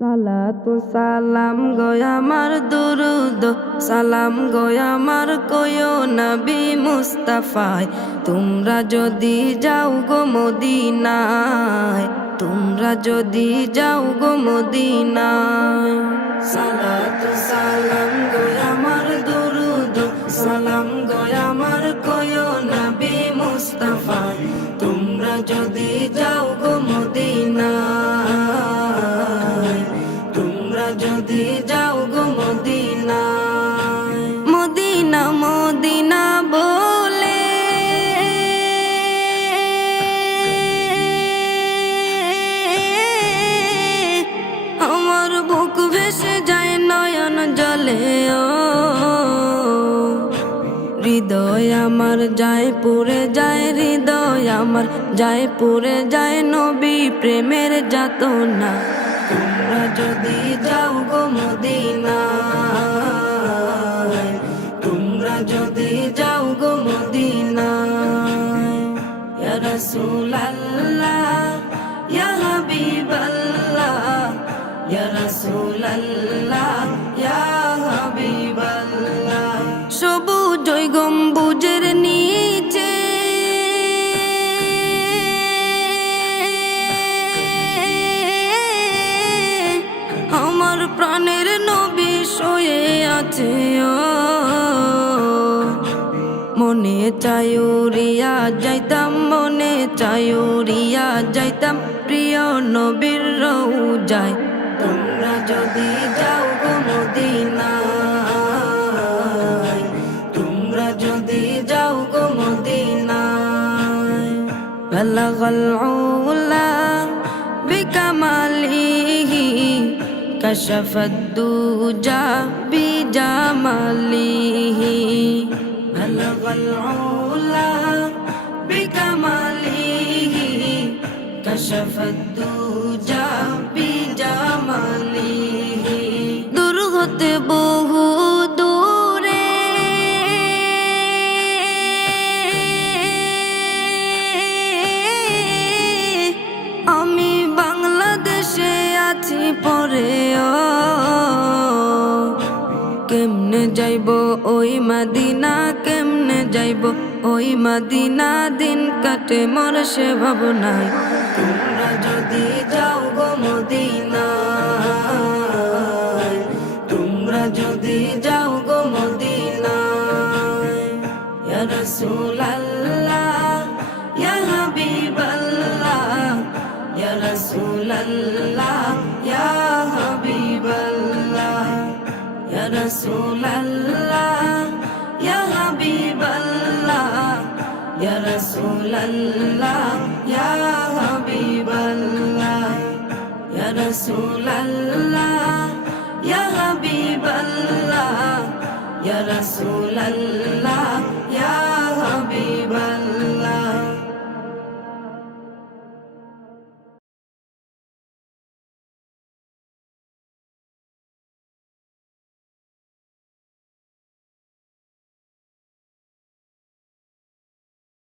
সালাতু সালাম গয় আমার দুরুদ সালাম গয় আমার কয়ো নবী মুস্তাফায়। তোমরা যদি যাও গো মদিনায়, তোমরা যদি যাও গো মদিনায়। সালাতু সালাম গয় আমার দুরুদ সালাম গয় আমার কয়ো নবী মুস্তাফায়। তোমরা যদি যাও গো মদিনায়, তোমরা যদি যাও গো মদিনায়। মদিনা মদিনা বলে আমার বুক ভেসে যায় নয়ন জলে। ও হৃদয় আমার যায় পুরে যায়, হৃদয় আমার যায় পুরে যায় নবী প্রেমের যাতনা। তোমরা যদি যাও গো মদিনায়, তোমরা যদি যাও গো মদিনায়। ইয়া রাসূলুল্লাহ ইয়া হাবিবাল্লাহ, ইয়া রাসূলুল্লাহ ইয়া হাবিবাল্লাহ। সবুজ ওই গম্বুজের নিচে আমার প্রাণের নবী শুয়ে আছে। ও মনে চায় উড়িয়া যাইতাম, মনে চায় উড়িয়া যাইতাম প্রিয় নবীর রওজায়। তোমরা যদি যাও গো মদিনায়, তোমরা যদি যাও গো মদিনায়। বালাগাল উলা বিকামালিহি কাশাফাদ দুজা বিজামালিহি। বালাগাল উলা বিকামালিহি কাশাফাদ দুজা বিজামালিহি। দূর হতে বহু দূরে আমি বাংলাদেশে আছি পরে। ও কেমনে যাইব ওই মদিনা, কেমনে যাইব ওই মদিনা, দিন কাটে মোর সে ভাবনায়। তোমরা যদি যাও গো মদিনায়, তোমরা যদি যাও গো মদিনায়। ইয়া রাসূলুল্লাহ ইয়া হাবিবাল্লাহ, ইয়া রাসূলুল্লাহ ইয়া হাবিবাল্লাহ, ইয়া রাসূলুল্লাহ ইয়া হাবিবাল্লাহ, ইয়া রাসূলুল্লাহ ইয়া হাবিবাল্লাহ, ইয়া রাসূলুল্লাহ ইয়া হাবিবাল্লাহ, ইয়া রাসূলুল্লাহ ইয়া হাবিবাল্লাহ।